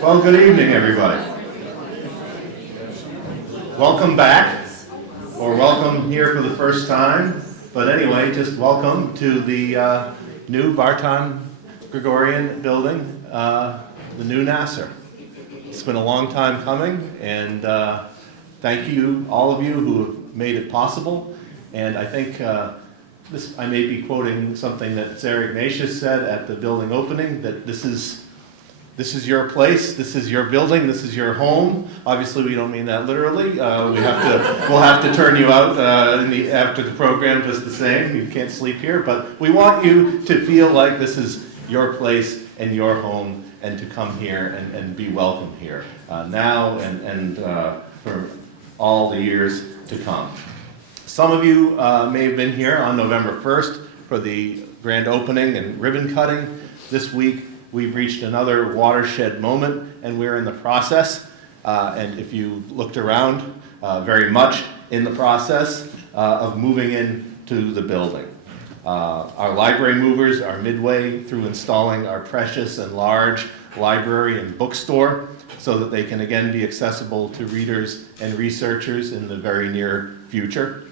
Well, good evening, everybody. Welcome back, or welcome here for the first time. But anyway, just welcome to the new Vartan Gregorian building, the new NAASR. It's been a long time coming, and thank you, all of you who have made it possible. And I think I may be quoting something that Tsar Ignatius said at the building opening, that this is your place, this is your building, this is your home. Obviously, we don't mean that literally. We'll have to turn you out after the program just the same. You can't sleep here, but we want you to feel like this is your place and your home, and to come here and be welcome here now and for all the years to come. Some of you may have been here on November 1st for the grand opening and ribbon cutting. This week, we've reached another watershed moment, and we're in the process, and if you looked around, very much in the process of moving into the building. Our library movers are midway through installing our precious and large library and bookstore so that they can again be accessible to readers and researchers in the very near future.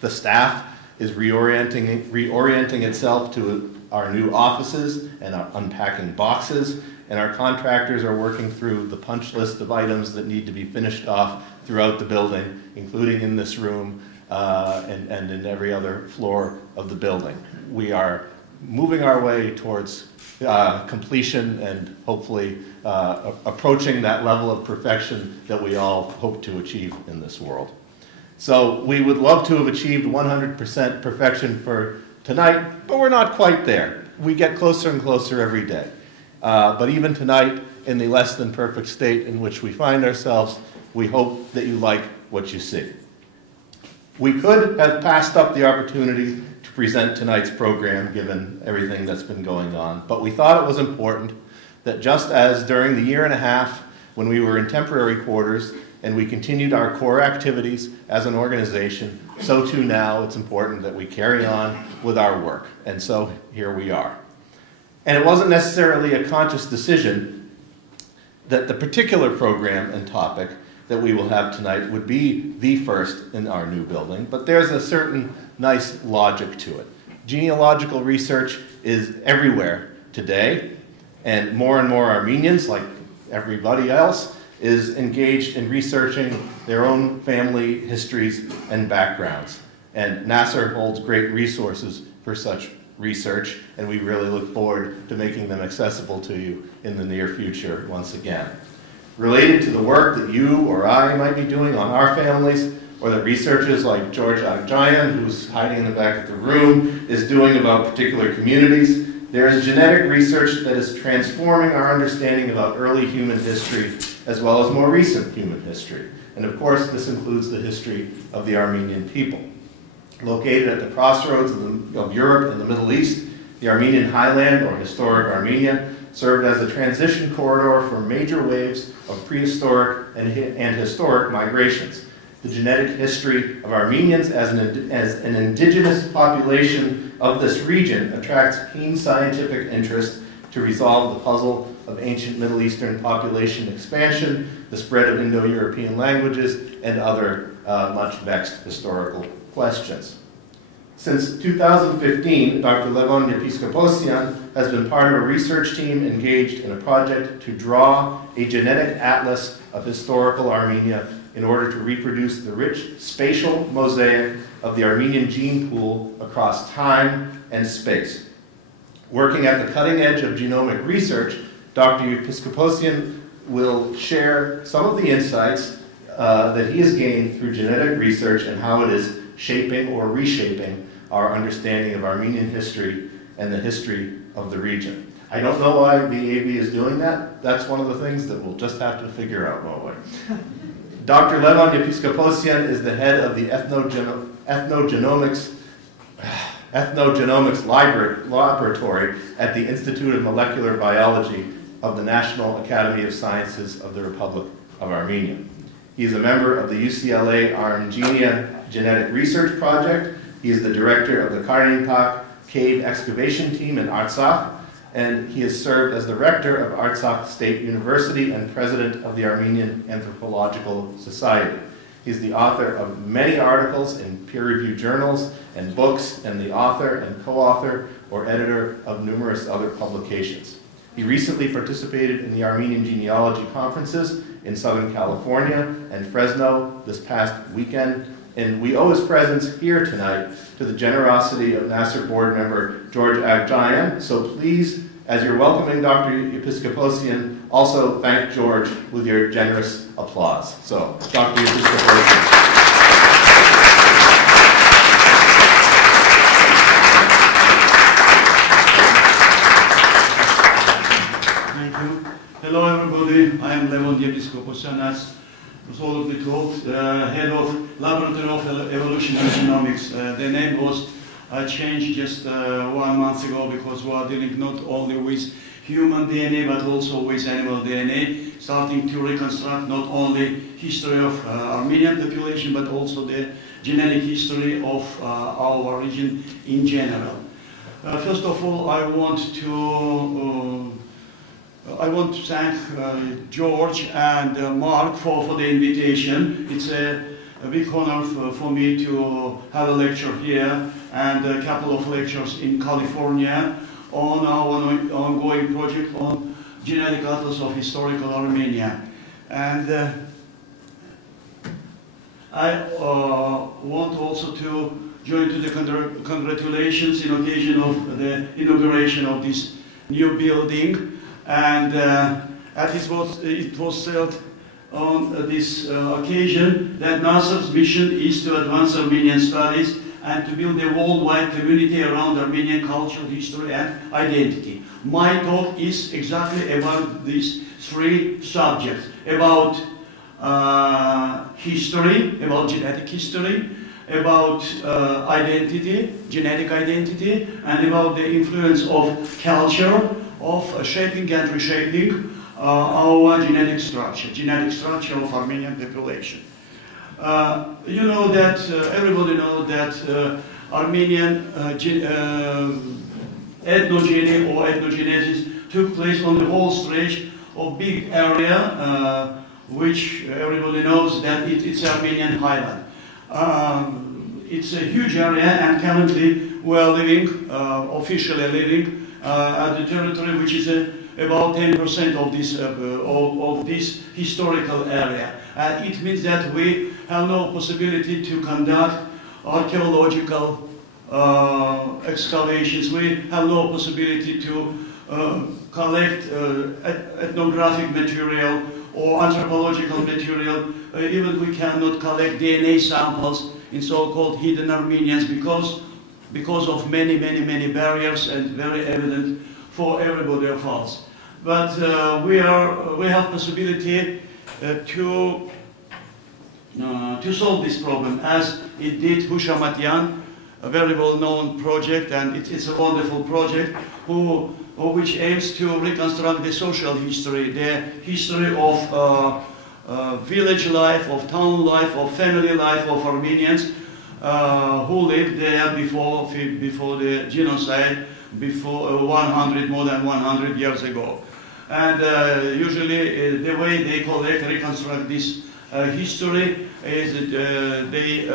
The staff is reorienting itself to our new offices and unpacking boxes, and our contractors are working through the punch list of items that need to be finished off throughout the building, including in this room and in every other floor of the building. We are moving our way towards completion and hopefully approaching that level of perfection that we all hope to achieve in this world. So we would love to have achieved 100% perfection for tonight, but we're not quite there. We get closer and closer every day. But even tonight, in the less than perfect state in which we find ourselves, we hope that you like what you see. We could have passed up the opportunity to present tonight's program, given everything that's been going on, but we thought it was important that just as during the year and a half when we were in temporary quarters and we continued our core activities as an organization, so too now it's important that we carry on with our work. And so here we are. And it wasn't necessarily a conscious decision that the particular program and topic that we will have tonight would be the first in our new building, but there's a certain nice logic to it. Genealogical research is everywhere today, and more Armenians, like everybody else, is engaged in researching their own family histories and backgrounds. And NAASR holds great resources for such research, and we really look forward to making them accessible to you in the near future once again. Related to the work that you or I might be doing on our families, or that researchers like George Agjayan, who's hiding in the back of the room, is doing about particular communities, there is genetic research that is transforming our understanding about early human history as well as more recent human history. And of course, this includes the history of the Armenian people. Located at the crossroads of Europe and the Middle East, the Armenian Highland, or historic Armenia, served as a transition corridor for major waves of prehistoric and historic migrations. The genetic history of Armenians as an indigenous population of this region attracts keen scientific interest to resolve the puzzle of ancient Middle Eastern population expansion, the spread of Indo-European languages, and other much vexed historical questions. Since 2015, Dr. Levon Yepiskoposyan has been part of a research team engaged in a project to draw a genetic atlas of historical Armenia in order to reproduce the rich spatial mosaic of the Armenian gene pool across time and space. Working at the cutting edge of genomic research, Dr. Yepiskoposyan will share some of the insights that he has gained through genetic research and how it is shaping or reshaping our understanding of Armenian history and the history of the region. I don't know why the AV is doing that. That's one of the things that we'll just have to figure out, won't we? Dr. Levon Yepiskoposyan is the head of the ethnogenomics laboratory at the Institute of Molecular Biology of the National Academy of Sciences of the Republic of Armenia. He is a member of the UCLA Armenia Genetic Research Project. He is the director of the Karinpak Cave Excavation Team in Artsakh, and he has served as the rector of Artsakh State University and president of the Armenian Anthropological Society. He's the author of many articles in peer-reviewed journals and books, and the author and co-author or editor of numerous other publications. He recently participated in the Armenian genealogy conferences in Southern California and Fresno this past weekend, and we owe his presence here tonight to the generosity of NAASR board member George Agjayan. So please, as you're welcoming Dr. Yepiskoposyan, also thank George with your generous applause. So, Dr. Yepiskoposyan. Thank you. Hello everybody, I am Levon Yepiskoposyan, as was already told, head of Laboratory of Evolutionary Genomics. The name was changed just 1 month ago because we are dealing not only with human DNA but also with animal DNA, starting to reconstruct not only history of Armenian population but also the genetic history of our region in general. First of all, I want to thank George and Mark for the invitation. It's a big honor for me to have a lecture here and a couple of lectures in California on our ongoing project on genetic atlas of historical Armenia. And I want also to join to the congratulations in occasion of the inauguration of this new building. And it was said on this occasion that NAASR's mission is to advance Armenian studies and to build a worldwide community around Armenian culture, history, and identity. My talk is exactly about these three subjects: about history, about genetic history, about identity, genetic identity, and about the influence of culture, of shaping and reshaping our genetic structure of Armenian population. You know that, everybody knows that Armenian ethnogeny or ethnogenesis took place on the whole stretch of big area, which everybody knows that it's Armenian Highland. It's a huge area, and currently we are living, officially living, at the territory which is about 10% of this historical area. It means that we have no possibility to conduct archaeological excavations. We have no possibility to collect ethnographic material or anthropological material. Even we cannot collect DNA samples in so-called hidden Armenians because of many barriers, and very evident for everybody of us. But we have possibility to solve this problem, as it did Hushamatian, a very well-known project, and it's a wonderful project, which aims to reconstruct the social history, the history of village life, of town life, of family life of Armenians who lived there before the genocide, more than 100 years ago. And usually the way they reconstruct this history is that they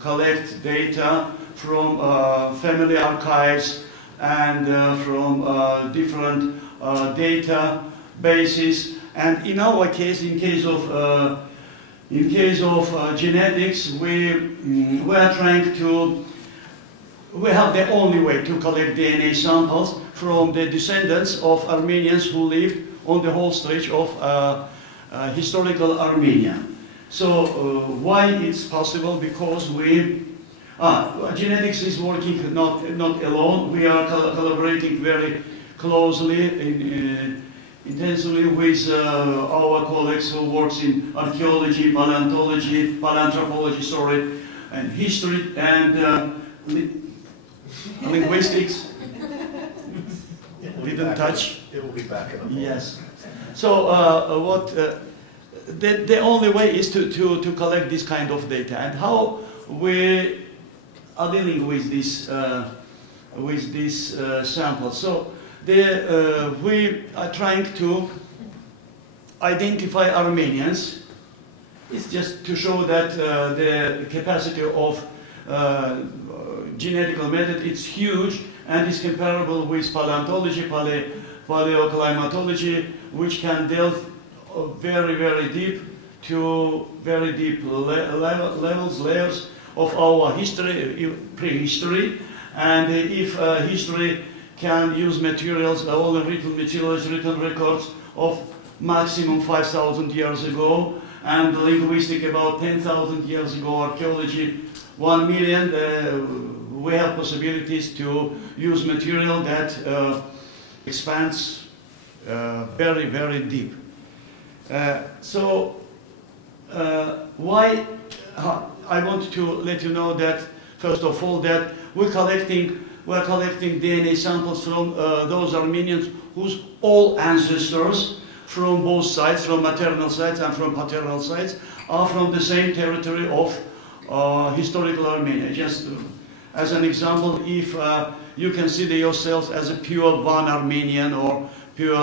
collect data from family archives and from different databases. And in our case, in case of genetics, we are trying to. We have the only way to collect DNA samples from the descendants of Armenians who lived on the whole stretch of historical Armenia. So why it's possible? Because genetics is working not alone. We are collaborating very closely, intensively with our colleagues who works in archaeology, paleontology, paleanthropology, and history and linguistics. Didn't touch. It will be back in a moment. Yes. So the only way is to collect this kind of data, and how we are dealing with this samples. So we are trying to identify Armenians. It's just to show that the capacity of genetical method is huge and is comparable with paleontology, paleoclimatology, which can delve very, very deep to very deep layers of our history, prehistory, and if history can use materials, all the written materials, written records of maximum 5,000 years ago, and linguistic about 10,000 years ago, archaeology 1 million, we have possibilities to use material that expands very, very deep. Why I want to let you know that, first of all, that we're collecting DNA samples from those Armenians whose all ancestors from both sides, from maternal sides and from paternal sides, are from the same territory of historical Armenia. Just as an example, if you consider yourself as a pure Van Armenian or pure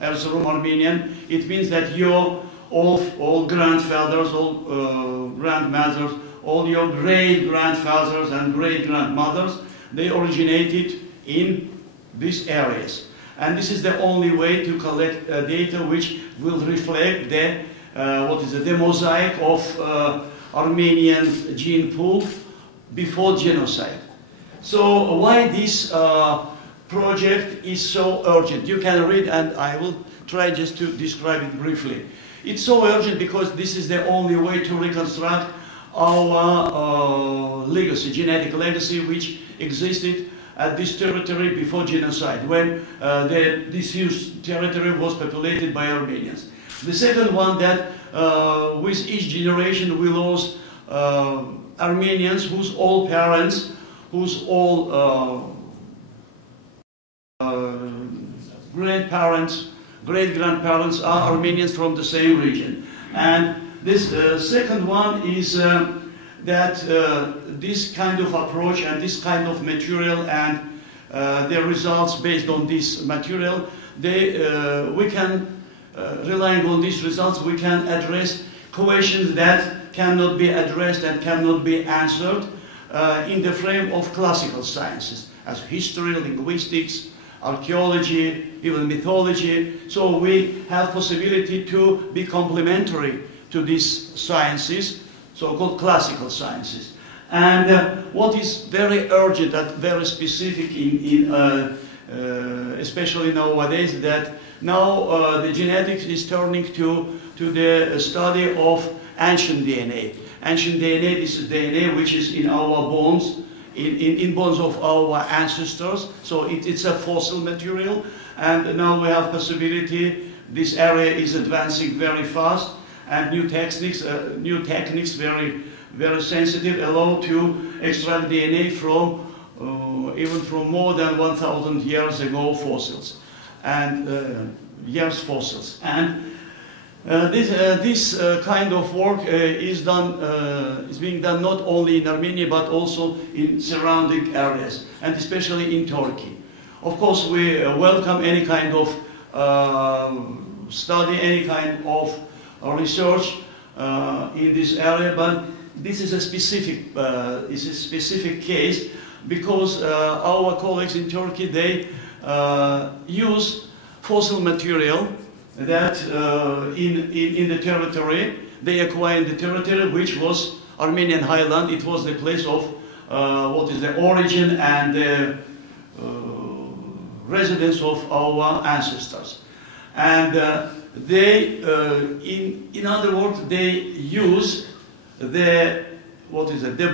Erzurum Armenian, it means that your all grandfathers, all grandmothers, all your great-grandfathers and great-grandmothers, they originated in these areas. And this is the only way to collect data which will reflect the, the mosaic of Armenian gene pool before genocide. So why this project is so urgent? You can read, and I will try just to describe it briefly. It's so urgent because this is the only way to reconstruct our legacy, genetic legacy, which existed at this territory before genocide, when this huge territory was populated by Armenians. The second one, that with each generation we lose Armenians whose all parents, whose all grandparents, great-grandparents are Armenians from the same region. And this second one is that this kind of approach and this kind of material and the results based on this material, we can, relying on these results, we can address questions that cannot be addressed and cannot be answered in the frame of classical sciences, as history, linguistics, archaeology, even mythology. So we have possibility to be complementary to these sciences, so-called classical sciences. And what is very urgent and very specific, especially nowadays, that now the genetics is turning to the study of ancient DNA. Ancient DNA, this is DNA which is in our bones, in bones of our ancestors, so it's a fossil material, and now we have possibility, this area is advancing very fast, and new techniques very, very sensitive, allow to extract DNA from, even from more than 1,000 years ago fossils, and fossils. And this kind of work is being done not only in Armenia but also in surrounding areas, and especially in Turkey. Of course, we welcome any kind of study, any kind of research in this area, but this is a specific, case because our colleagues in Turkey, they use fossil material that in the territory, they acquired the territory which was Armenian Highland. It was the place of the origin and the residence of our ancestors. And they, in other words, they use the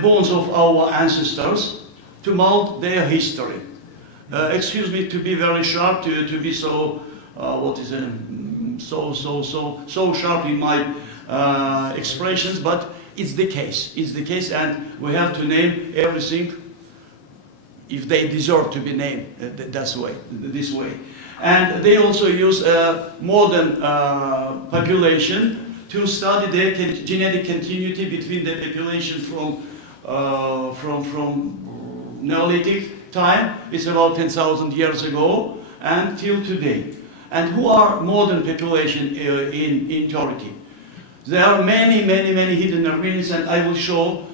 bones of our ancestors to mold their history. Excuse me to be very sharp, to be so so sharp in my expressions, but it's the case. It's the case, and we have to name everything if they deserve to be named this way. And they also use modern population to study the genetic continuity between the population from Neolithic time, it's about 10,000 years ago, and till today. And who are modern population in Turkey? There are many hidden Armenians, and I will show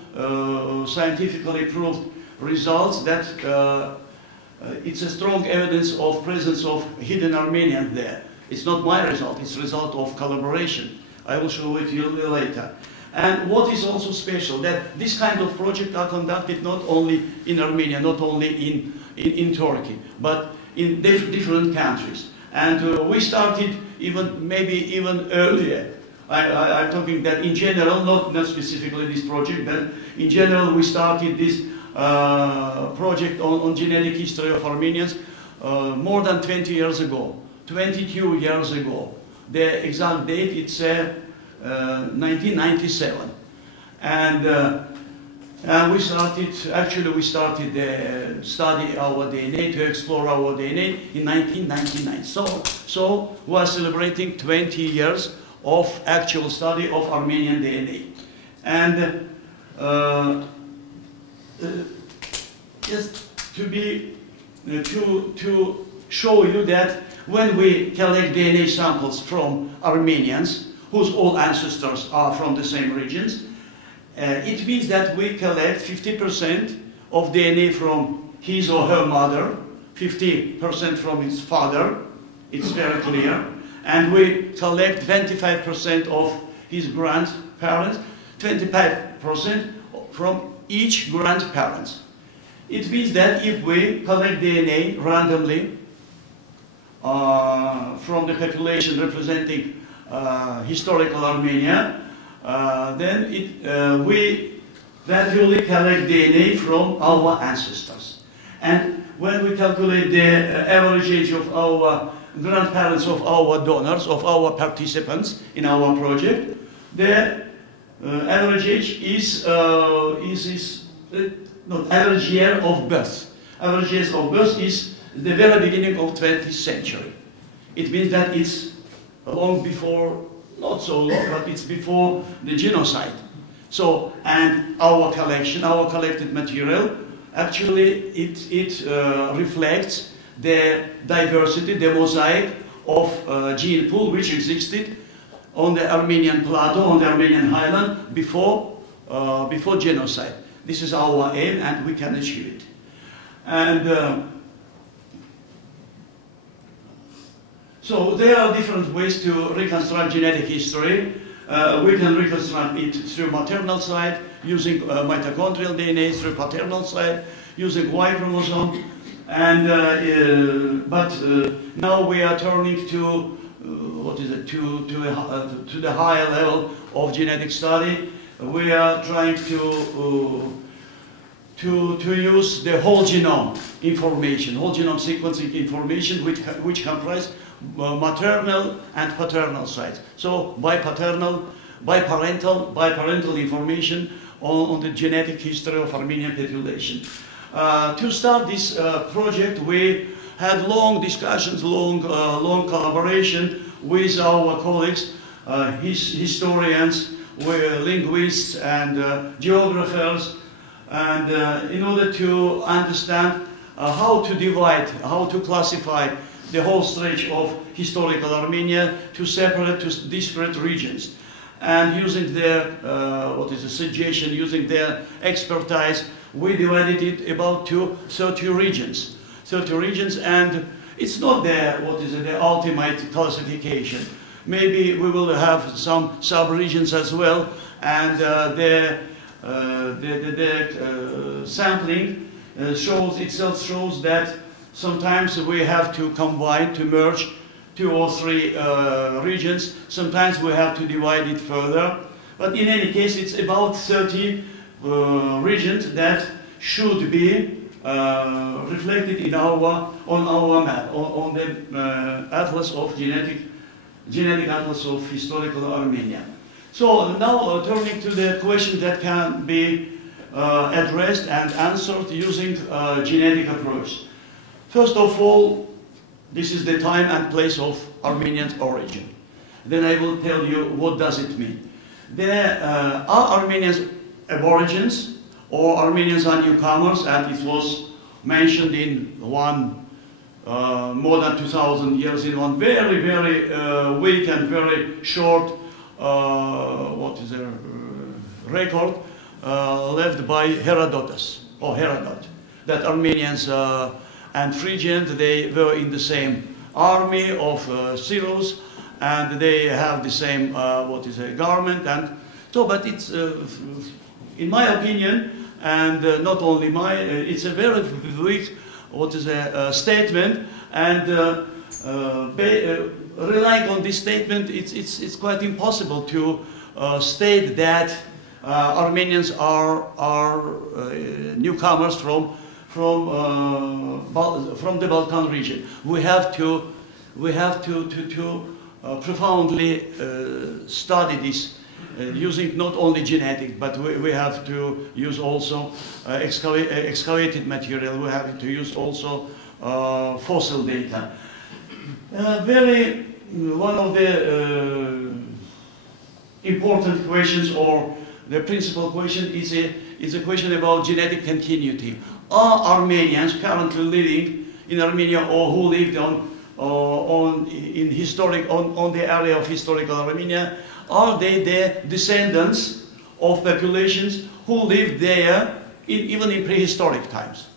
scientifically proved results that it's a strong evidence of presence of hidden Armenians there. It's not my result, it's a result of collaboration. I will show it to you later. And what is also special, that this kind of projects are conducted not only in Armenia, not only in Turkey, but in different countries. And we started maybe even earlier. I'm talking that in general, not specifically this project, but in general we started this project on genetic history of Armenians more than 20 years ago, 22 years ago. The exact date, it's 1997. And we started the study our DNA, to explore our DNA in 1999. So we are celebrating 20 years of actual study of Armenian DNA. And just to show you that when we collect DNA samples from Armenians, whose all ancestors are from the same regions, it means that we collect 50% of DNA from his or her mother, 50% from his father, it's very clear, and we collect 25% of his grandparents, 25% from each grandparents. It means that if we collect DNA randomly from the population representing historical Armenia, then we gradually collect DNA from our ancestors. And when we calculate the average age of our grandparents, of our donors, of our participants in our project, the average age is not average year of birth. Average years of birth is the very beginning of 20th century. It means that it's long before, not so long, but it's before the genocide. So, and our collection, our collected material, actually it reflects the diversity, the mosaic of gene pool which existed on the Armenian plateau, on the Armenian Highland before genocide. This is our aim, and we can achieve it. And so there are different ways to reconstruct genetic history. We can reconstruct it through maternal side, using mitochondrial DNA, through paternal side, using Y chromosome. And now we are turning to to the higher level of genetic study. We are trying to use the whole genome information, whole genome sequencing information, which comprise maternal and paternal sites. So biparental information on the genetic history of Armenian population. To start this project, we had long discussions, long collaboration with our colleagues, historians, linguists and geographers, and in order to understand how to divide, how to classify the whole stretch of historical Armenia to separate, to disparate regions. And using their, suggestion, using their expertise, we divided it about to 30 regions. 30 regions, and it's not the ultimate classification. Maybe we will have some sub-regions as well, and the sampling shows that sometimes we have to combine, to merge 2 or 3 regions. Sometimes we have to divide it further. But in any case, it's about 30 regions that should be reflected on our map, on the atlas of genetic atlas of historical Armenia. So now turning to the question that can be addressed and answered using genetic approach. First of all, this is the time and place of Armenian origin. Then I will tell you what does it mean. There are Armenians aborigines, or Armenians are newcomers, and it was mentioned in one more than 2,000 years in one very, very weak and very short record left by Herodotus, or Herodot, that Armenians and Phrygians, they were in the same army of Cyrus, and they have the same garment, and so, but it's in my opinion, and not only my, it's a very weak statement, and relying on this statement, it's quite impossible to state that Armenians are newcomers from the Balkan region. We have to profoundly study this, using not only genetic, but we have to use also excavated material. We have to use also fossil data. One of the important questions, or the principal question, is a question about genetic continuity. Are Armenians currently living in Armenia, or who lived on the area of historical Armenia, are they the descendants of populations who lived there even in prehistoric times,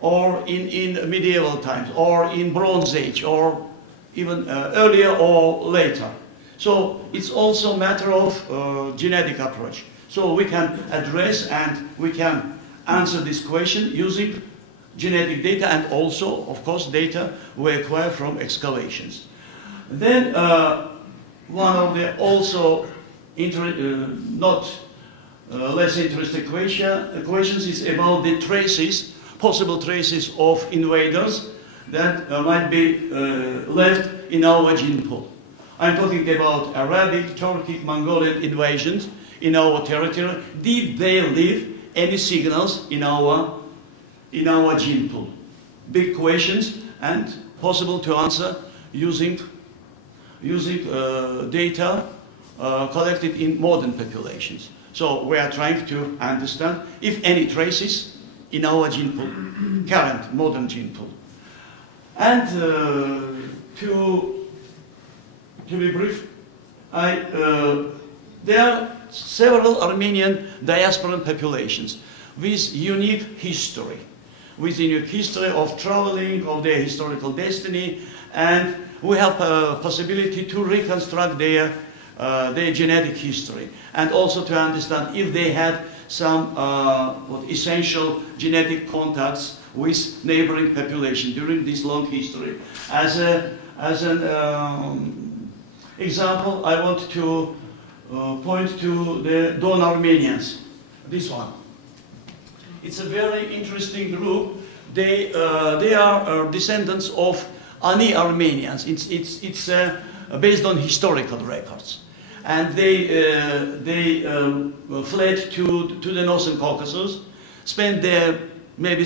or in medieval times, or in Bronze Age, or even earlier or later? So it's also a matter of genetic approach. So we can address and we can answer this question using genetic data, and also, of course, data we acquire from excavations. Then one of the also not less interesting questions is about the traces, possible traces of invaders that might be left in our gene pool. I'm talking about Arabic, Turkic, Mongolian invasions in our territory. Did they leave any signals in our gene pool? Big questions, and possible to answer using data collected in modern populations. So we are trying to understand if any traces in our gene pool, current modern gene pool. And to be brief, there are several Armenian diasporan populations with unique history of traveling, of their historical destiny, and we have a possibility to reconstruct their genetic history, and also to understand if they had some essential genetic contacts with neighboring population during this long history. As an example, I want to point to the Don Armenians. This one. It's a very interesting group. They are descendants of Ani Armenians. It's based on historical records, and they fled to the Northern Caucasus, spent there maybe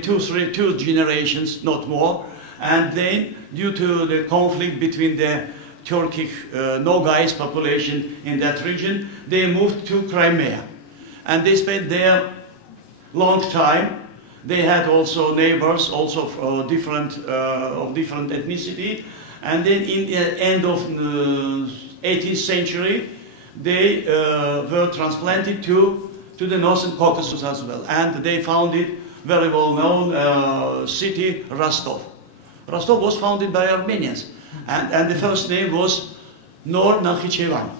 two generations, not more, and then due to the conflict between the Turkic Nogais population in that region, they moved to Crimea, and they spent there long time. They had also neighbors, also of different ethnicity, and then in the end of the 18th century, they were transplanted to the Northern Caucasus as well, and they founded very well-known city, Rostov. Rostov was founded by Armenians, and the first name was Nor Nakhichevan.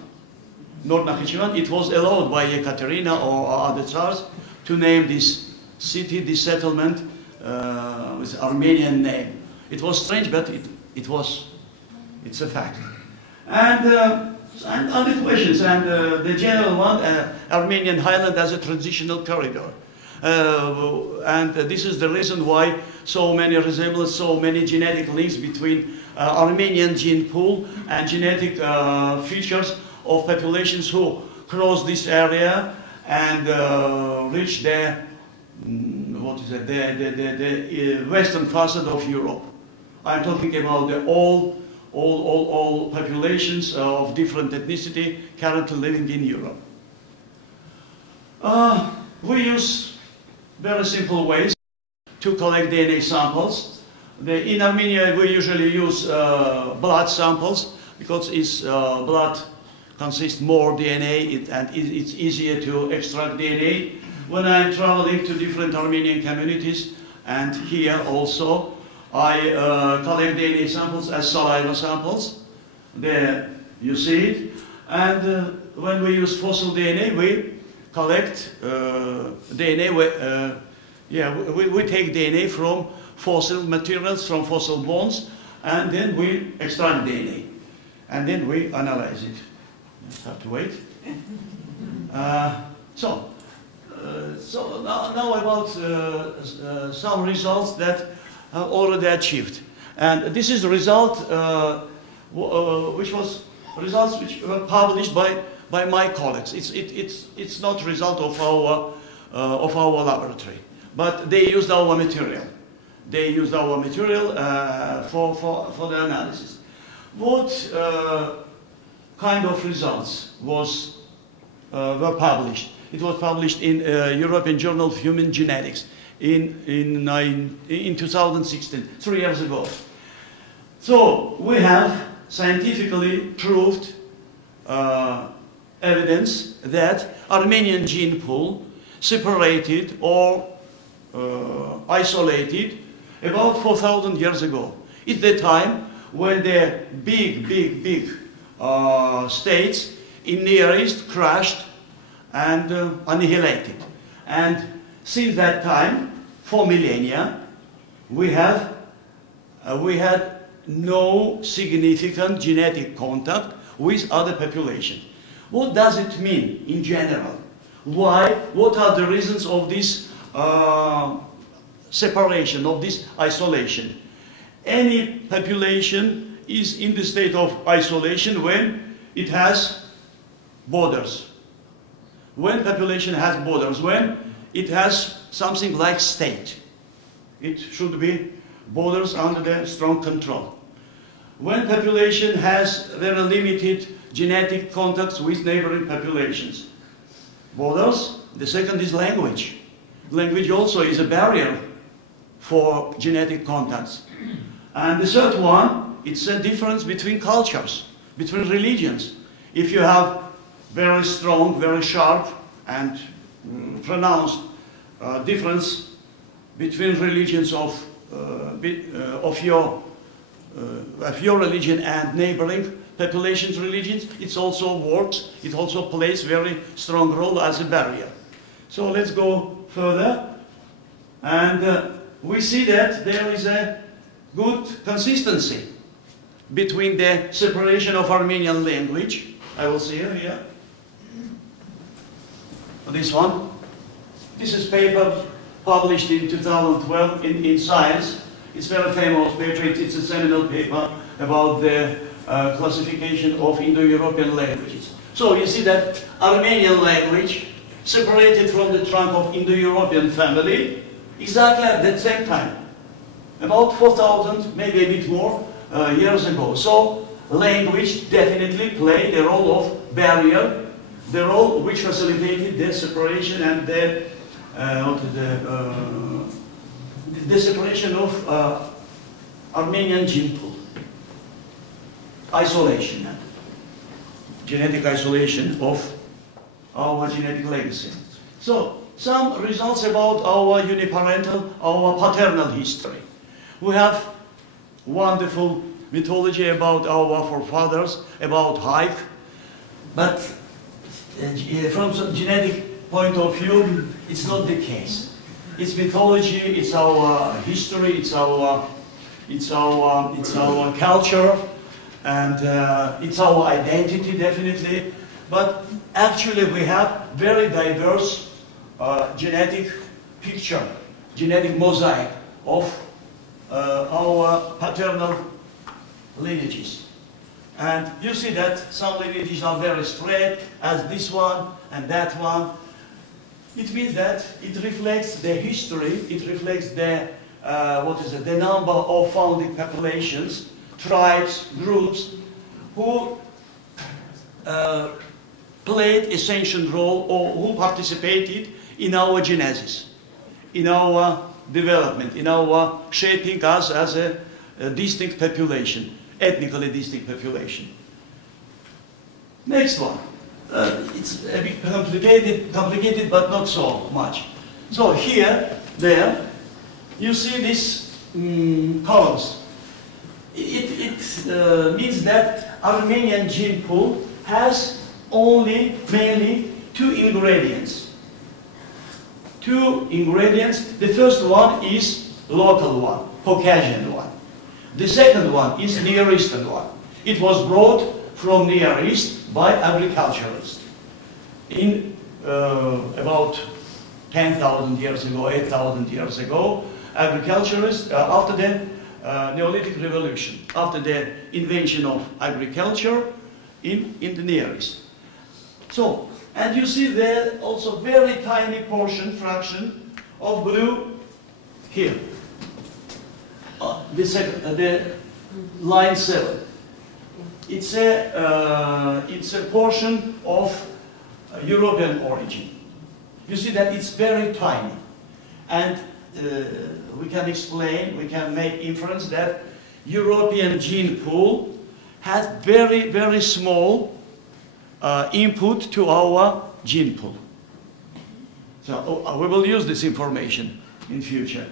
Nor Nakhichevan. It was allowed by Ekaterina or other tsars to name this city, this settlement, with Armenian name. It was strange, but it's a fact. And other questions, and the general one, Armenian Highland as a transitional corridor. And this is the reason why so many resemblance, so many genetic links between Armenian gene pool and genetic features of populations who cross this area and reach the western facet of Europe. I'm talking about the all populations of different ethnicity currently living in Europe. We use very simple ways to collect DNA samples. In Armenia, we usually use blood samples because blood consists more DNA and it's easier to extract DNA. When I'm traveling to different Armenian communities, and here also, I collect DNA samples as saliva samples. There you see it. And when we use fossil DNA, we collect DNA. We take DNA from fossil materials, from fossil bones, and then we extract DNA. And then we analyze it. Just have to wait. So now about some results that are already achieved. And this is the result which were published by my colleagues. It's not result of our laboratory, but they used our material. They used our material for the analysis. What kind of results were published? It was published in European Journal of Human Genetics in 2016, 3 years ago. So we have scientifically proved evidence that Armenian gene pool separated or isolated about 4,000 years ago. It's the time when the big states in Near East crashed and annihilated. And since that time, for millennia, we had no significant genetic contact with other populations. What does it mean in general? Why? What are the reasons of this separation, of this isolation? Any population is in the state of isolation when it has borders. When population has borders, when it has something like state, it should be borders under the strong control. When population has very limited genetic contacts with neighboring populations, borders. The second is language. Language also is a barrier for genetic contacts. And the third one, it's a difference between cultures, between religions. If you have very strong, very sharp and pronounced difference between religions of your religion and neighboring populations' religions, it also works, it also plays very strong role as a barrier. So let's go further, and we see that there is a good consistency between the separation of Armenian language. I will see you here. This one. This is paper published in 2012 in Science. It's a very famous paper. It's a seminal paper about the classification of Indo-European languages. So you see that Armenian language separated from the trunk of Indo-European family exactly at that same time, about 4,000, maybe a bit more, years ago. So language definitely played the role of barrier, the role which facilitated the separation and the separation of Armenian gene pool. Isolation, genetic isolation of our genetic legacy. So, some results about our uniparental, our paternal history. We have wonderful mythology about our forefathers, about height, but from some genetic point of view, it's not the case. It's mythology, it's our history, it's our culture, and it's our identity, definitely. But actually, we have very diverse genetic picture, genetic mosaic of our paternal lineages. And you see that some lineages are very straight, as this one and that one. It means that it reflects the history, it reflects the, the number of founding populations, tribes, groups, who played essential role or who participated in our genesis. in our development, in our shaping us as a distinct population, ethnically distinct population. Next one. It's a bit complicated, but not so much. So here, there, you see these columns. It means that Armenian gene pool has mainly two ingredients. The first one is local one, Caucasian one. The second one is Near Eastern one. It was brought from Near East by agriculturists in about 10,000 years ago, 8,000 years ago. Agriculturists, after the Neolithic Revolution, after the invention of agriculture in the Near East. So, and you see there also very tiny fraction of blue here. The line 7. It's a portion of European origin. You see that it's very tiny, and we can explain, we can make inference that European gene pool has very, very small input to our gene pool. So we will use this information in future.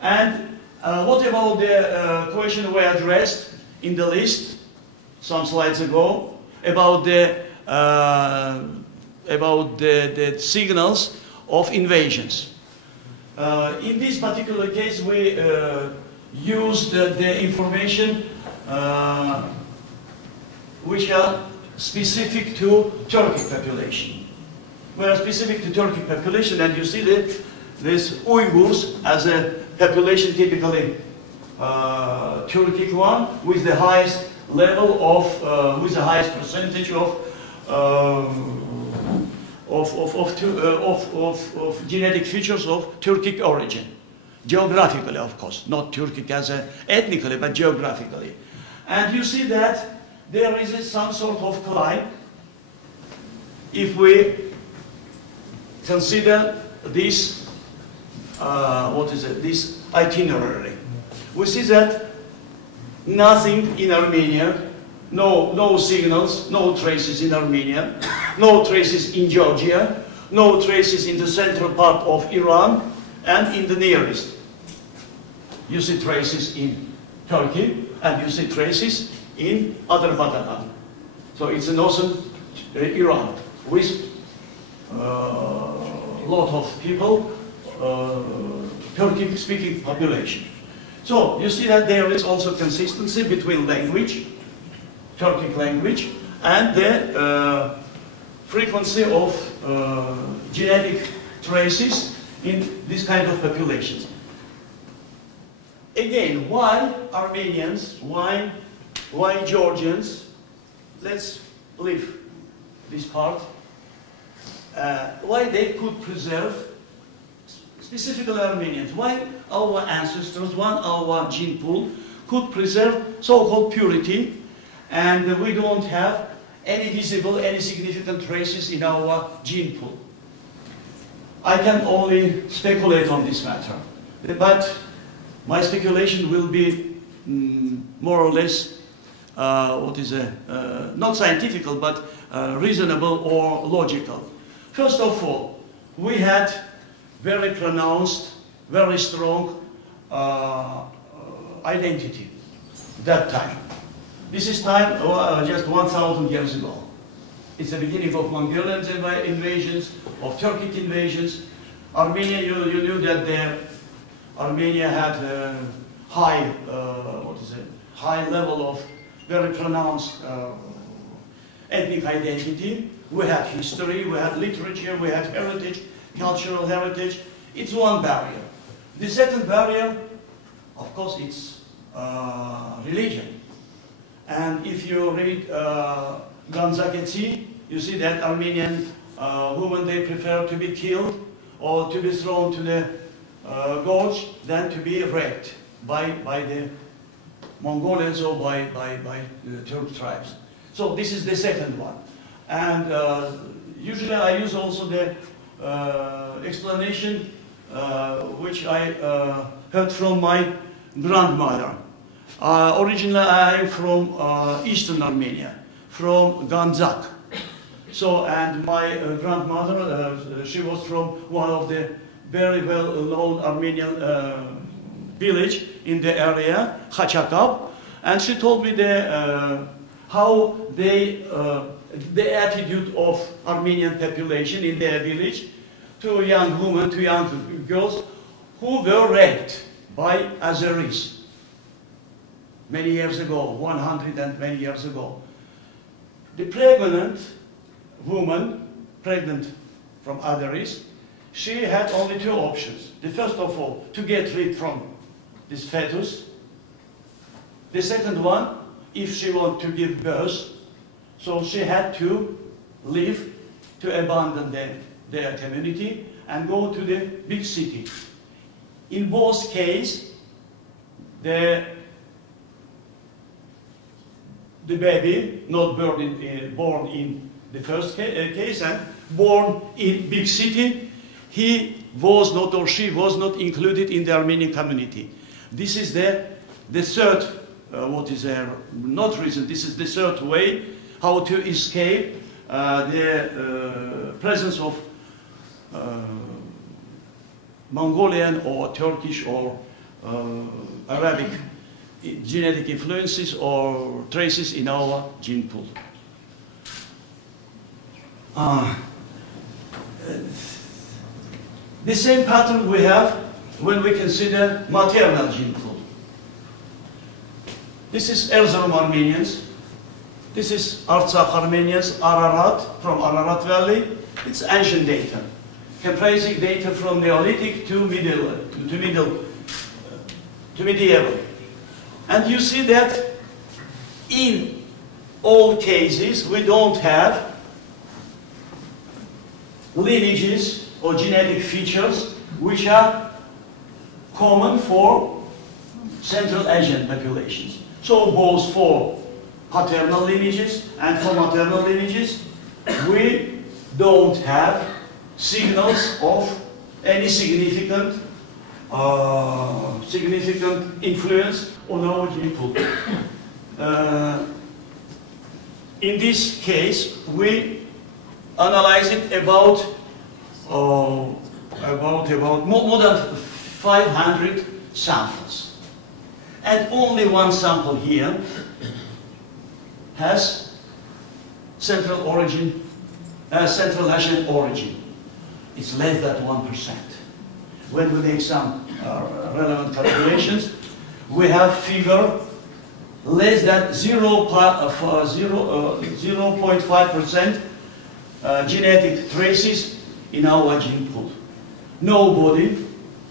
And what about the question we addressed in the list some slides ago about the signals of invasions? In this particular case, we used the information which are specific to Turkic population. We are specific to Turkic population, and you see that this Uyghurs as a population typically Turkic one with the highest level of, with the highest percentage of genetic features of Turkic origin. Geographically, of course, not Turkic as a ethnically, but geographically. And you see that there is some sort of climb if we consider this, this itinerary. We see that nothing in Armenia, no signals, no traces in Armenia, no traces in Georgia, no traces in the central part of Iran and in the Near East. You see traces in Turkey and you see traces in Azerbaijan. So it's an awesome Iran with a lot of people, Turkic-speaking population. So you see that there is also consistency between language, Turkic language, and the frequency of genetic traces in this kind of populations. Again, why Armenians, why Georgians? Let's leave this part. Why they could preserve, specifically Armenians, why our ancestors, our gene pool, could preserve so-called purity, and we don't have any visible, any significant traces in our gene pool. I can only speculate on this matter, but my speculation will be more or less not scientific, but reasonable or logical. First of all, we had very pronounced, very strong identity that time. This is time just 1,000 years ago. It's the beginning of Mongolian invasions, of Turkic invasions. Armenia, you knew that Armenia had a high, high level of very pronounced ethnic identity. We had history, we had literature, we had heritage, cultural heritage. It's one barrier. The second barrier, of course, it's religion. And if you read Ganzaketsi, you see that Armenian women, they prefer to be killed or to be thrown to the gorge than to be raped by the Mongolians or by the Turk tribes. So this is the second one. And usually I use also the explanation which I heard from my grandmother. Originally, I am from Eastern Armenia, from Gandzak. So, and my grandmother, she was from one of the very well-known Armenian village in the area, Khachakov, and she told me how the attitude of Armenian population in their village to young women, to young girls who were raped by Azeris many years ago, 100 and many years ago. The pregnant woman, pregnant from Azeris, she had only two options. The first of all, to get rid from this fetus. The second one, if she wanted to give birth, so she had to leave, to abandon their community and go to the big city. In both cases, the baby not born in the first case and born in big city, he was not or she was not included in the Armenian community. This is the third, what is there, not reason, this is the third way how to escape the presence of Mongolian or Turkish or Arabic genetic influences or traces in our gene pool. The same pattern we have when we consider maternal gene pool. This is Erzurum Armenians. This is Artsakh Armenians, Ararat, from Ararat Valley. It's ancient data, comprising data from Neolithic to medieval. And you see that in all cases we don't have lineages or genetic features which are common for Central Asian populations. So both for paternal lineages and for maternal lineages, we don't have signals of any significant influence on our gene pool. In this case, we analyze it about more than 500 samples, and only one sample here has Central Asian origin. It's less than 1%. When we make some relevant calculations, we have figure less than 0.5% genetic traces in our gene pool. Nobody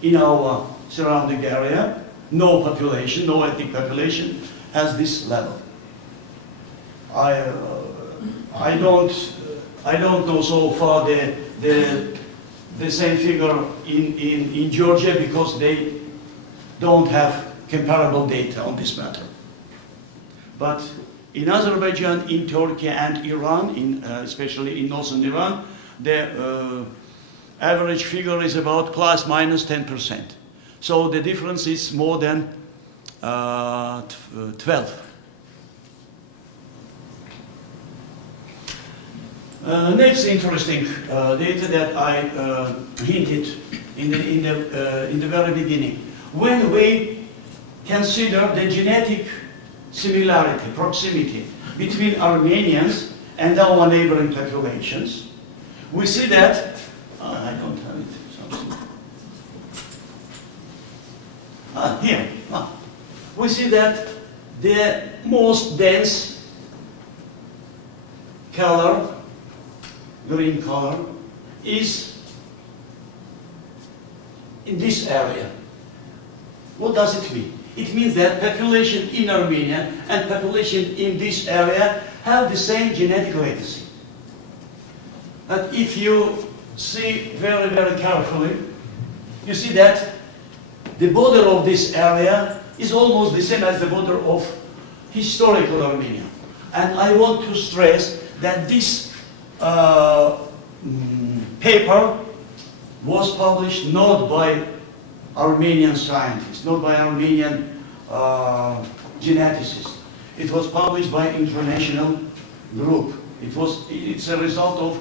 in our surrounding area, no population, no ethnic population has this level. I don't know so far the same figure in Georgia, because they don't have comparable data on this matter. But in Azerbaijan, in Turkey and Iran, especially in northern Iran, the average figure is about plus minus 10%. So the difference is more than 12. Next interesting data that I hinted in the very beginning. When we consider the genetic similarity, proximity between Armenians and our neighboring populations, we see that, I don't have it, something. Here, we see that the most dense color, green color, is in this area. What does it mean? It means that population in Armenia and population in this area have the same genetic legacy. But if you see very, very carefully, you see that the border of this area is almost the same as the border of historical Armenia. And I want to stress that this paper was published not by Armenian scientists, not by Armenian geneticists. It was published by international group. It's a result of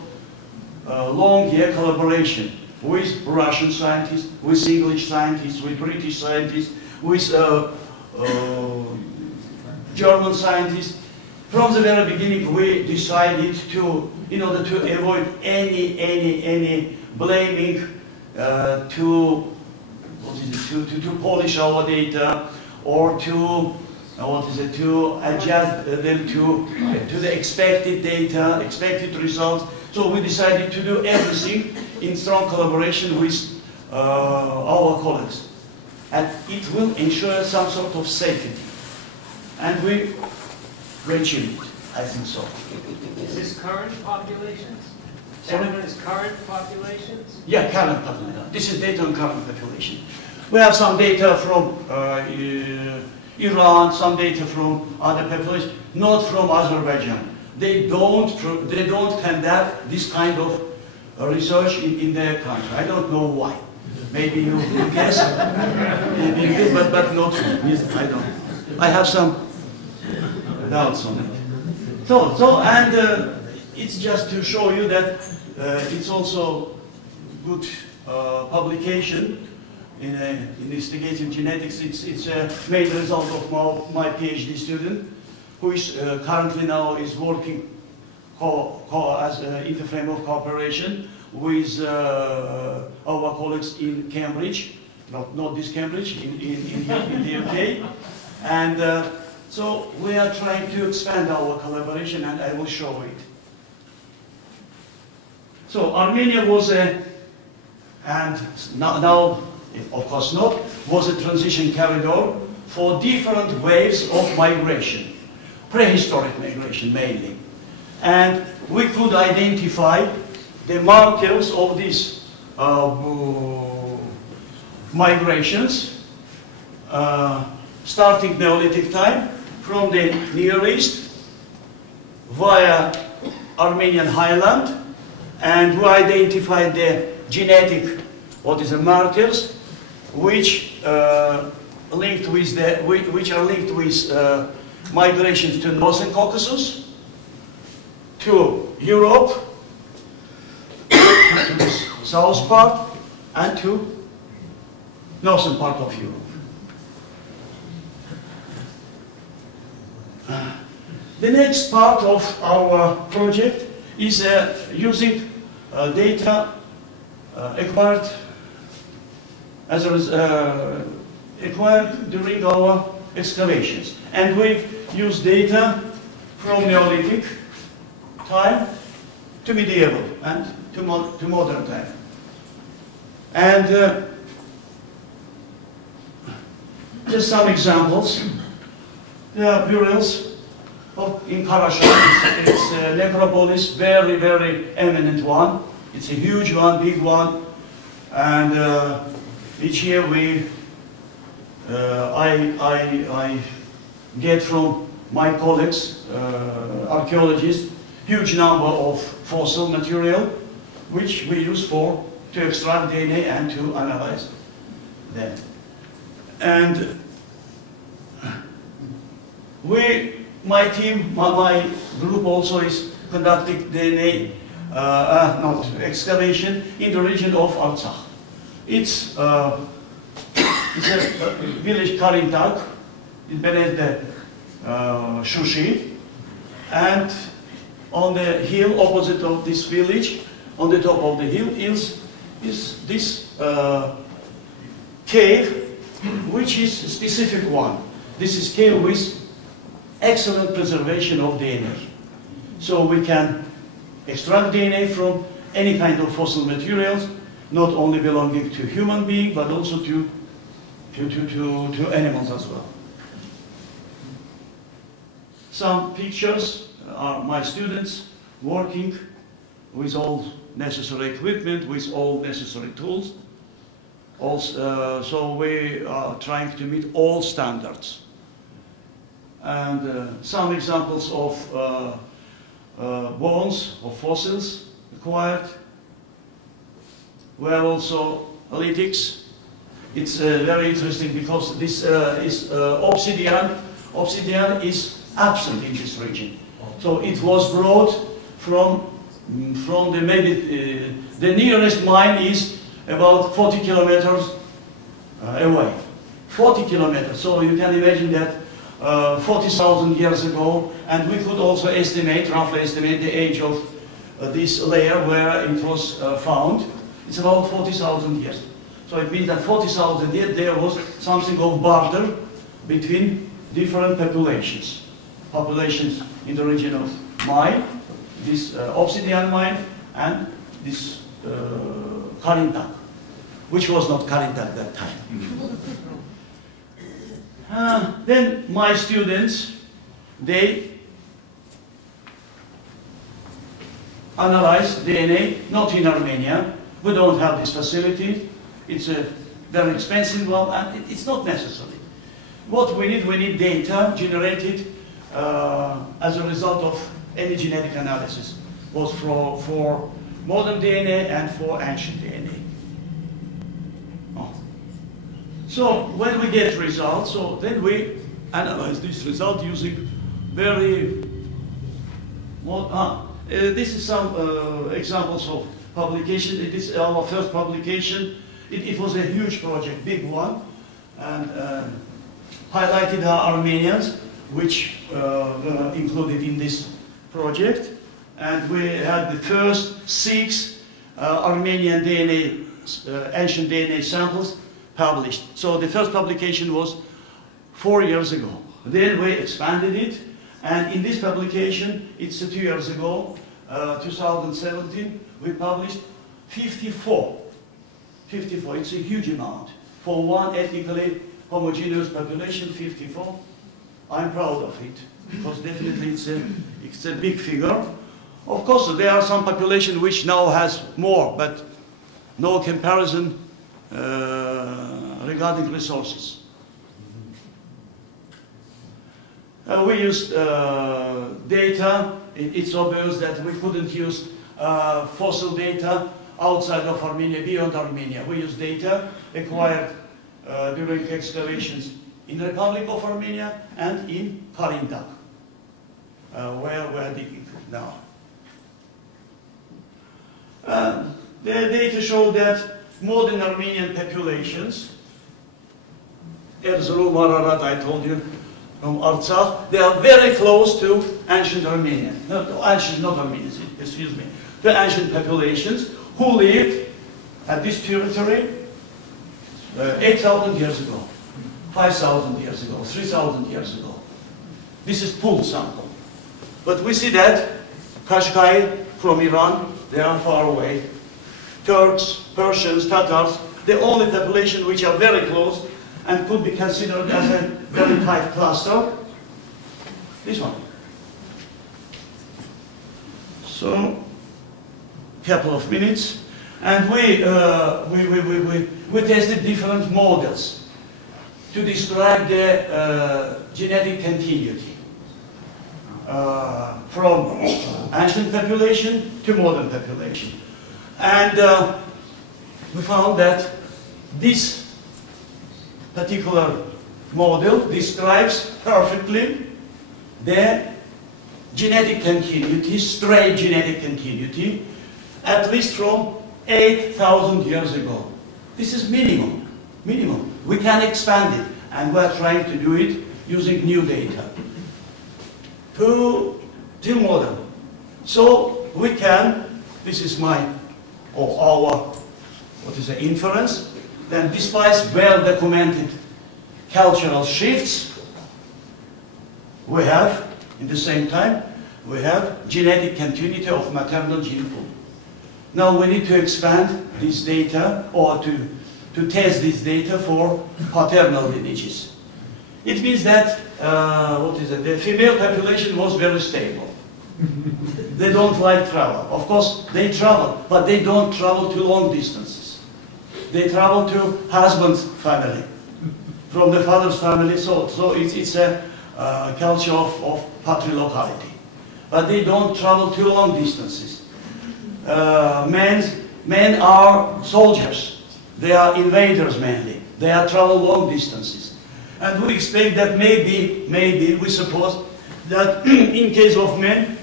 long year collaboration with Russian scientists, with English scientists, with British scientists, with German scientists. From the very beginning, we decided to, in order to avoid any blaming to polish our data or to adjust them to the expected data, expected results. So we decided to do everything in strong collaboration with our colleagues. And it will ensure some sort of safety. And we achieved it, I think so. Is this current populations? Sorry? Is current populations? Yeah, current population. This is data on current population. We have some data from Iran, some data from other populations, not from Azerbaijan. They don't conduct this kind of research in their country. I don't know why. Maybe you guess, but not me. I don't. I have some doubts on it. And it's just to show you that it's also good publication in investigative genetics. It's a main result of my PhD student, who is currently now is working as in the frame of cooperation with our colleagues in Cambridge, not this Cambridge, in the UK, and so we are trying to expand our collaboration, and I will show it. So Armenia was and now of course not, was a transition corridor for different waves of migration, prehistoric migration mainly. And we could identify the markers of these migrations, starting Neolithic time, from the Near East, via Armenian Highland, and we identified the genetic, markers, which linked with which are linked with migrations to Northern Caucasus, to Europe, to the south part, and to northern part of Europe. The next part of our project is using data acquired during our excavations. And we use data from Neolithic time to medieval and to modern time. And just some examples. There are burials in Karashan. It's a necropolis, very, very eminent one. It's a huge one, big one. And each year I get from my colleagues, archaeologists, huge number of fossil material, which we use to extract DNA and to analyze them. And my team, my group also is conducting DNA excavation in the region of Artsakh. It's a village Karintak, beneath the Shushi, and on the hill opposite of this village, on the top of the hill, is this cave, which is a specific one. This is cave with excellent preservation of DNA. So we can extract DNA from any kind of fossil materials, not only belonging to human beings, but also to animals as well. Some pictures are my students working with all necessary equipment, with all necessary tools. Also, so we are trying to meet all standards. And some examples of bones or fossils acquired. were also lithics. It's very interesting because this is obsidian. Obsidian is absent in this region. So it was brought from the maybe the nearest mine is about 40 kilometers away. 40 kilometers. So you can imagine that 40,000 years ago, and we could also estimate, roughly estimate, the age of this layer where it was found. It's about 40,000 years. So it means that 40,000 years there was something of barter between different populations. Populations in the region of mine, this obsidian mine, and this Karintak, which was not Karintak at that time. Then my students, they analyze DNA, not in Armenia. We don't have this facility. It's a very expensive one, and it's not necessary. What we need data generated as a result of any genetic analysis, both for modern DNA and for ancient DNA. So when we get results, so then we analyze this result using very this is some examples of publication. It is our first publication. It was a huge project, big one, and highlighted our Armenians, which were included in this project. And we had the first 6 Armenian DNA, ancient DNA samples published. So the first publication was 4 years ago. Then we expanded it, and in this publication, it's 2 years ago, 2017, we published 54. 54, it's a huge amount. For one ethnically homogeneous population, 54. I'm proud of it, because definitely it's a big figure. Of course, there are some population which now has more, but no comparison regarding resources. We used data. It's obvious that we couldn't use fossil data outside of Armenia, beyond Armenia. We used data acquired during excavations in the Republic of Armenia and in Karintak, where we're digging now. The data show that modern Armenian populations, Erzurum, Ararat, I told you, from Artsakh, they are very close to ancient Armenian, not Armenians, excuse me, the ancient populations who lived at this territory 8,000 years ago, 5,000 years ago, 3,000 years ago. This is pooled sample. But we see that Qashqai from Iran, they are far away. Turks, Persians, Tatars, the only population which are very close and could be considered as a very tight cluster. This one. So, couple of minutes, and we tested different models to describe the genetic continuity from ancient population to modern population. And we found that this particular model describes perfectly the genetic continuity, straight genetic continuity, at least from 8,000 years ago. This is minimum. We can expand it, and we're trying to do it using new data till modern. So we can, this is my, or our, what is the inference, then despite well-documented cultural shifts, we have, in the same time, we have genetic continuity of maternal gene pool. Now we need to expand this data, or to test this data for paternal lineages. It means that, the female population was very stable. They don't like travel. Of course, they travel, but they don't travel to long distances. They travel to husband's family, from the father's family, so it's a culture of patrilocality. But they don't travel too long distances. Men Men are soldiers. They are invaders mainly. They are travel long distances. And we expect that maybe we suppose that in case of men,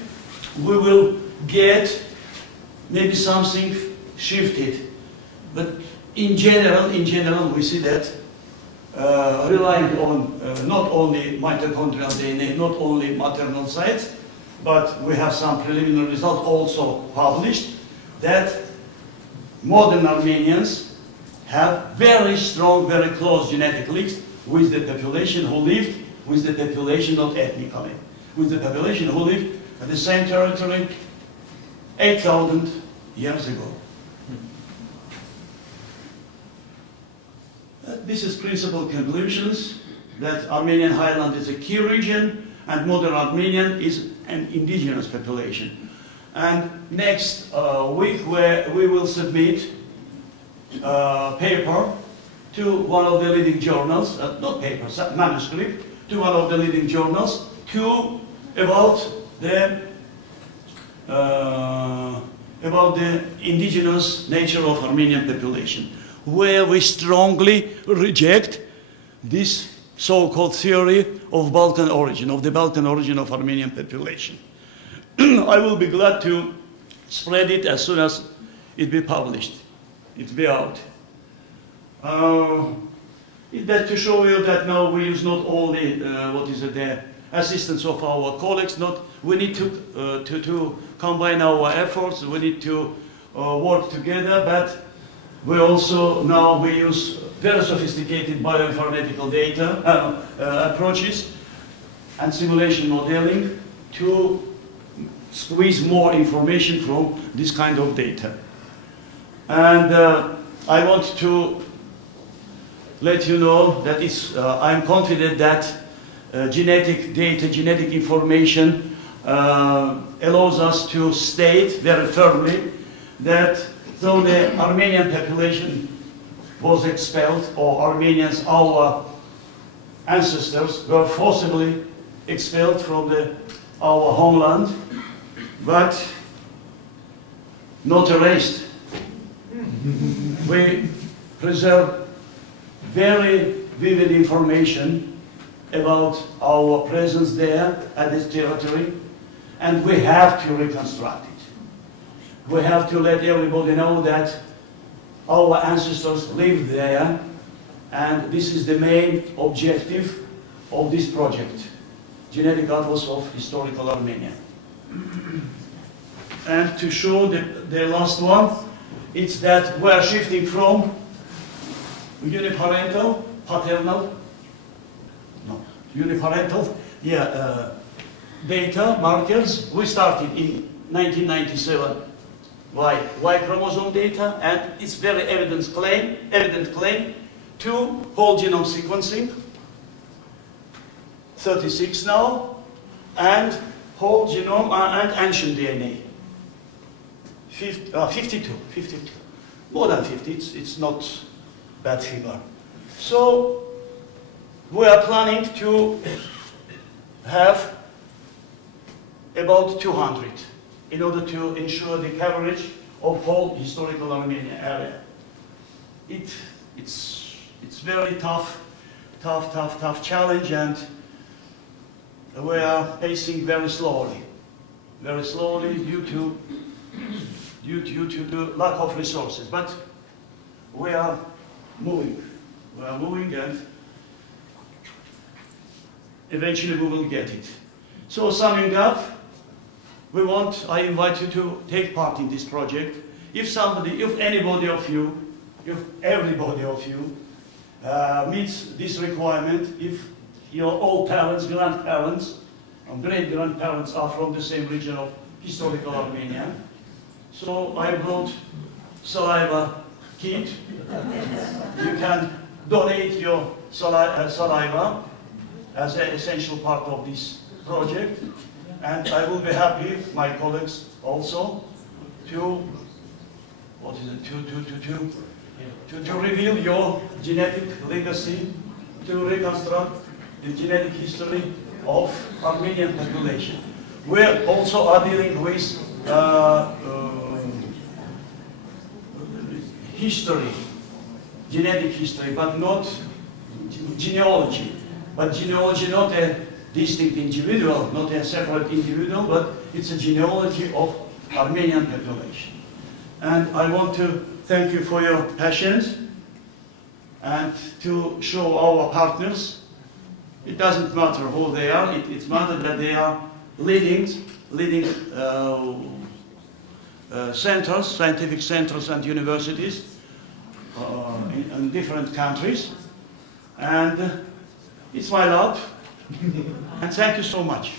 we will get maybe something shifted. But in general, we see that relying on not only mitochondrial DNA, not only maternal sites, but we have some preliminary results also published that modern Armenians have very strong, very close genetic links with the population who lived, with the population not ethnically, with the population who lived at the same territory 8,000 years ago. This is principal conclusions that Armenian Highland is a key region and modern Armenian is an indigenous population. And next week we will submit a paper to one of the leading journals, not paper, manuscript, to one of the leading journals about the indigenous nature of Armenian population, where we strongly reject this so-called theory of Balkan origin, of the Balkan origin of Armenian population. I will be glad to spread it as soon as it be published, it be out. That to show you that now we use not only the assistance of our colleagues, we need to combine our efforts, we need to work together, but we also now we use very sophisticated bioinformatical data approaches and simulation modeling to squeeze more information from this kind of data. And I want to let you know that I'm confident that genetic data, genetic information allows us to state very firmly that though the Armenian population was expelled, or Armenians, our ancestors, were forcibly expelled from our homeland, but not erased. We preserve very vivid information about our presence there at this territory, and we have to reconstruct it. We have to let everybody know that our ancestors lived there, and this is the main objective of this project, Genetic Atlas of Historical Armenia. And to show the last one, it's that we are shifting from uniparental, data markers. We started in 1997 by Y chromosome data, and it's very evident claim to whole genome sequencing, 36 now, and whole genome and ancient DNA, 52, more than 50, it's not bad figure. So we are planning to have about 200 in order to ensure the coverage of whole historical Armenian area. It's very tough challenge, and we are pacing very slowly due to the lack of resources. But we are moving, and eventually we will get it. So summing up, I invite you to take part in this project. If everybody of you meets this requirement, if your old parents, grandparents, and great-grandparents are from the same region of historical Armenia, so I brought saliva kit. You can donate your saliva as an essential part of this project, and I will be happy, my colleagues also, to reveal your genetic legacy, to reconstruct the genetic history of Armenian population. We also are dealing with history, genetic history, but not genealogy. But genealogy not a distinct individual, not a separate individual, but it's a genealogy of Armenian population. And I want to thank you for your patience and to show our partners. It doesn't matter who they are, it matters that they are leading centers, scientific centers and universities in different countries. And it's my love. And thank you so much.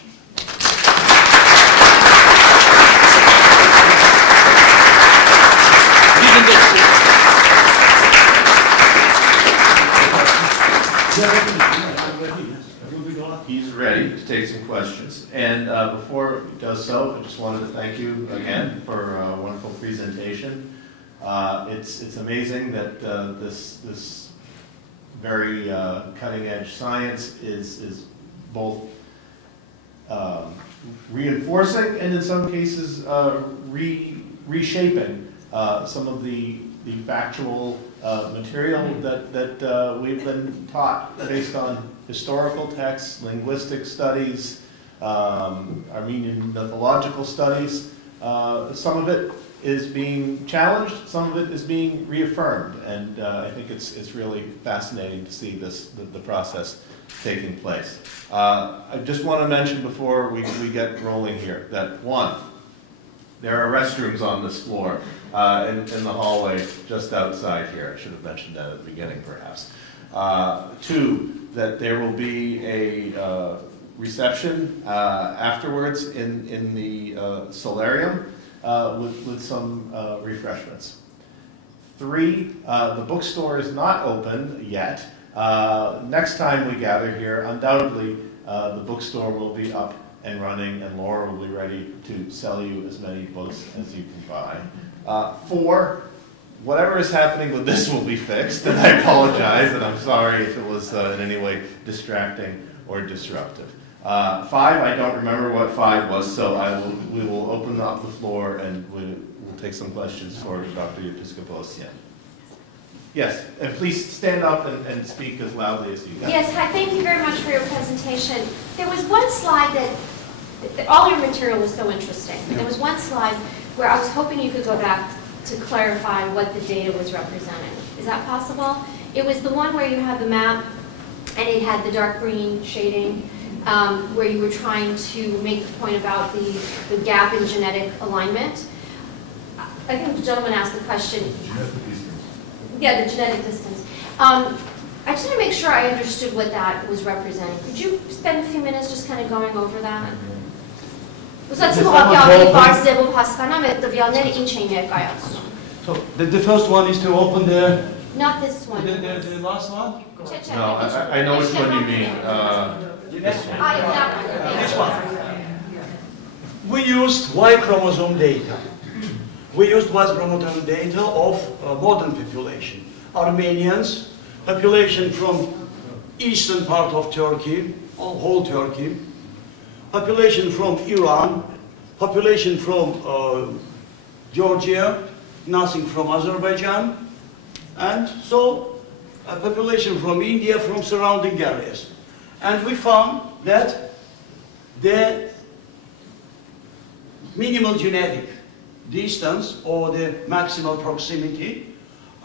He's ready to take some questions. And before he does so, I just wanted to thank you again for a wonderful presentation. It's amazing that this very cutting-edge science is both reinforcing and in some cases reshaping some of the factual material that we've been taught based on historical texts, linguistic studies, Armenian mythological studies. Some of it is being challenged, some of it is being reaffirmed, and I think it's really fascinating to see the process taking place. I just want to mention before we get rolling here that one, there are restrooms on this floor in the hallway just outside here. I should have mentioned that at the beginning, perhaps. Two, that there will be a reception afterwards in the solarium with some refreshments. Three, the bookstore is not open yet. Next time we gather here, undoubtedly the bookstore will be up and running, and Laura will be ready to sell you as many books as you can buy. Four, whatever is happening with this will be fixed, and I apologize, and I'm sorry if it was in any way distracting or disruptive. Five, I don't remember what five was, so we will open up the floor and we'll take some questions for Dr. Yepiskoposyan. Yes, and please stand up and speak as loudly as you can. Yes, hi, thank you very much for your presentation. There was one slide that all your material was so interesting, but there was one slide where I was hoping you could go back to clarify what the data was representing. Is that possible? It was the one where you had the map and it had the dark green shading, where you were trying to make the point about the gap in genetic alignment. I think the gentleman asked the question. Yeah, the genetic distance. I just want to make sure I understood what that was representing. Could you spend a few minutes just kind of going over that? So the first one is to open the... Not this one. The last one? No, I know which one you mean. This one. This one. We used Y chromosome data. We used Y chromosome data of modern population. Armenians, population from eastern part of Turkey, whole Turkey, population from Iran, population from Georgia, nothing from Azerbaijan, and so a population from India, from surrounding areas. And we found that the minimal genetic distance or the maximal proximity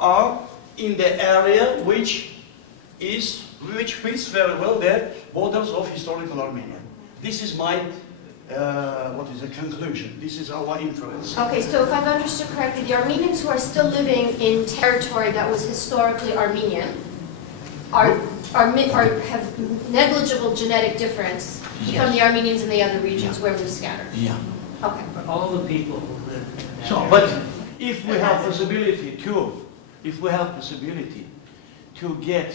are in the area which fits very well the borders of historical Armenia. This is my conclusion. This is our inference. Okay, so if I've understood correctly, the Armenians who are still living in territory that was historically Armenian have negligible genetic difference from the Armenians in the other regions where we're scattered. Yeah. Okay. But all the people who live in that area. But if we have possibility to get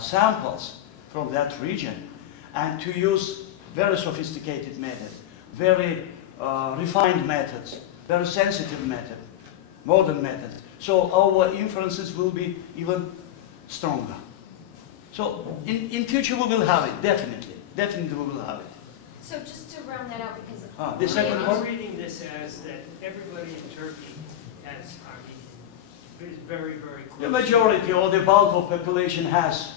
samples from that region and to use very sophisticated method, very refined methods, very sensitive method, modern method, so our inferences will be even stronger. So in future we will have it, definitely we will have it. So just to round that out, because the second I'm one? reading this as that everybody in Turkey has Armenian very, very close. The majority or the bulk of population has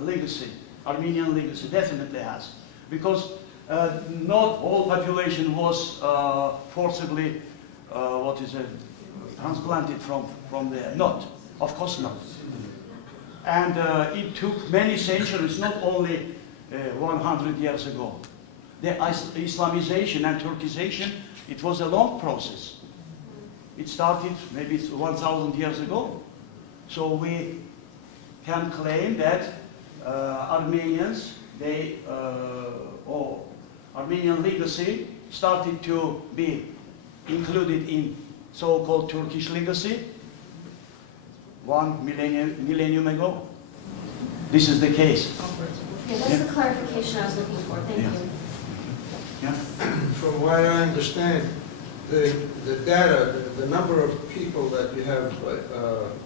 legacy, Armenian legacy, definitely has. Because not all population was forcibly, transplanted from there. Not, of course not. And it took many centuries, not only 100 years ago. The Islamization and Turkization, it was a long process. It started maybe 1,000 years ago. So we can claim that Armenians, or Armenian legacy started to be included in so-called Turkish legacy 1 millennium ago. This is the case. Yeah, that's the clarification I was looking for. Thank you. Yeah. From what I understand, the data, the number of people that you have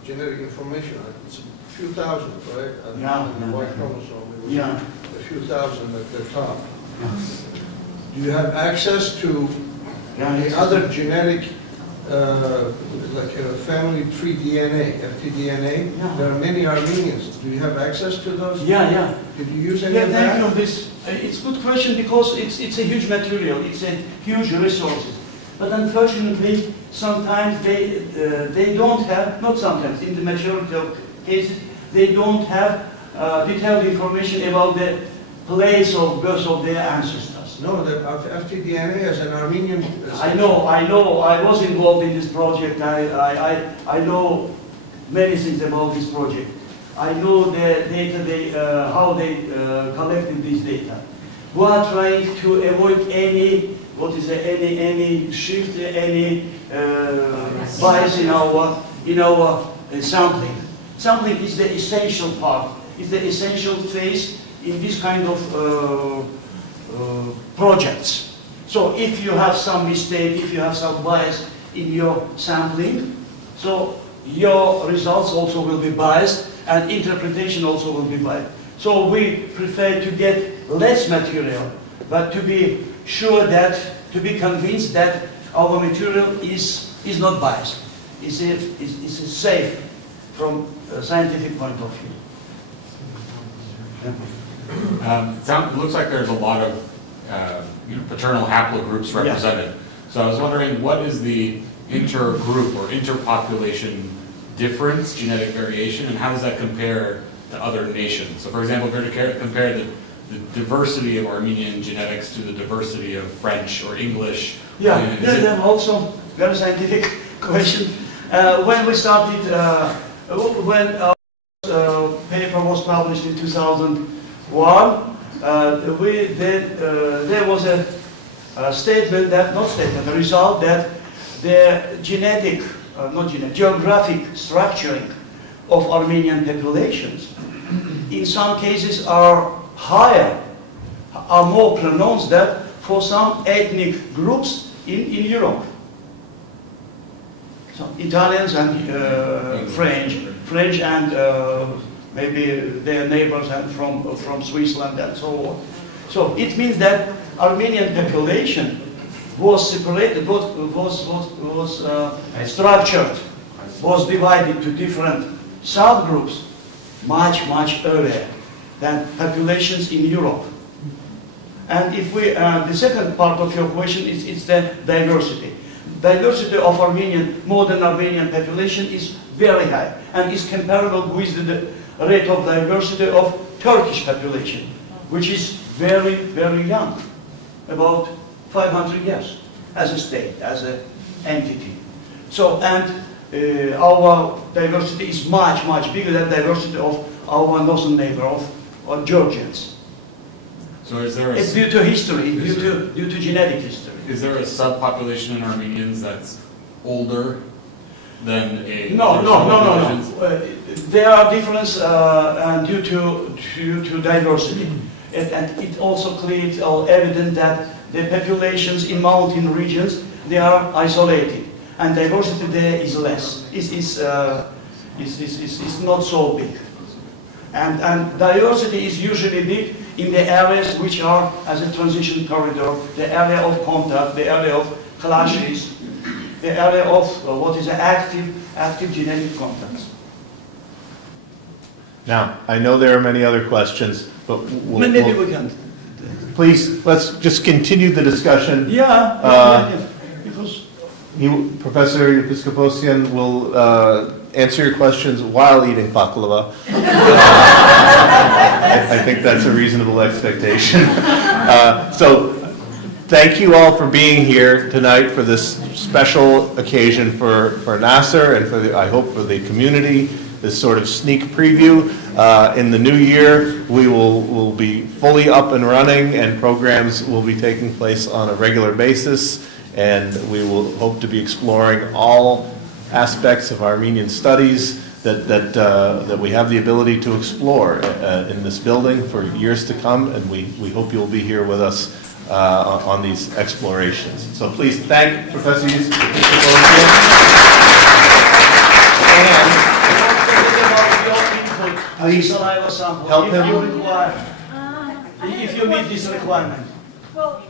genetic information on, it's a few thousand, right? On the Y chromosome, it was a few thousand at the top. Do you have access to the other genetic, like family tree DNA, FTDNA? Yeah. There are many Armenians. Do you have access to those? Yeah. Did you use any of that? Thank you. This it's a good question because it's a huge material. It's a huge resources. But unfortunately, sometimes they don't have. Not sometimes. In the majority of cases, they don't have detailed information about the place of birth of their ancestors. No, the FTDNA as an Armenian. I know. I was involved in this project. I know many things about this project. I know the data, how they collected this data. We are trying to avoid any shift, any bias in our sampling. Sampling is the essential part. It's the essential phase in this kind of projects. So if you have some mistake, if you have some bias in your sampling, so your results also will be biased and interpretation also will be biased. So we prefer to get less material, but to be sure that, to be convinced that our material is not biased. It's safe from a scientific point of view. It looks like there's a lot of paternal haplogroups represented. Yeah. So I was wondering, what is the intergroup or interpopulation difference, genetic variation, and how does that compare to other nations? So for example, if we were to compare the diversity of Armenian genetics to the diversity of French or English. That's also very scientific question. When we started, when our paper was published in 2001, there was a statement that, a result that the geographic structuring of Armenian populations in some cases are higher, are more pronounced than for some ethnic groups in Europe. So Italians and French and maybe their neighbors and from Switzerland and so on. So it means that Armenian population was separated, was structured, was divided to different subgroups much earlier than populations in Europe. And if we, the second part of your question is the diversity. Diversity of modern Armenian population is very high and is comparable with the rate of diversity of Turkish population, which is very young, about 500 years as a state, as an entity. So, and our diversity is much bigger than the diversity of our northern neighbor, of Georgians. So is there it's due to history, due to genetic history. Is there a subpopulation in Armenians that's older than a... No. There are differences due to diversity. And it also clear or evident that the populations in mountain regions, they are isolated. And diversity there is less. It's not so big. And diversity is usually big in the areas which are as a transition corridor, the area of contact, the area of clashes, the area of what is active genetic contacts. Now, I know there are many other questions, but Maybe we can. please, let's just continue the discussion. Yeah, because Professor Yepiskoposyan will answer your questions while eating baklava. I think that's a reasonable expectation. So thank you all for being here tonight for this special occasion for NAASR and for I hope for the community. This sort of sneak preview. In the new year, we will be fully up and running, and programs will be taking place on a regular basis, and we will hope to be exploring all aspects of Armenian studies that we have the ability to explore in this building for years to come, and we hope you'll be here with us on these explorations. So please thank Professor Yepiskoposyan. Please help him. If you meet this requirement. Well,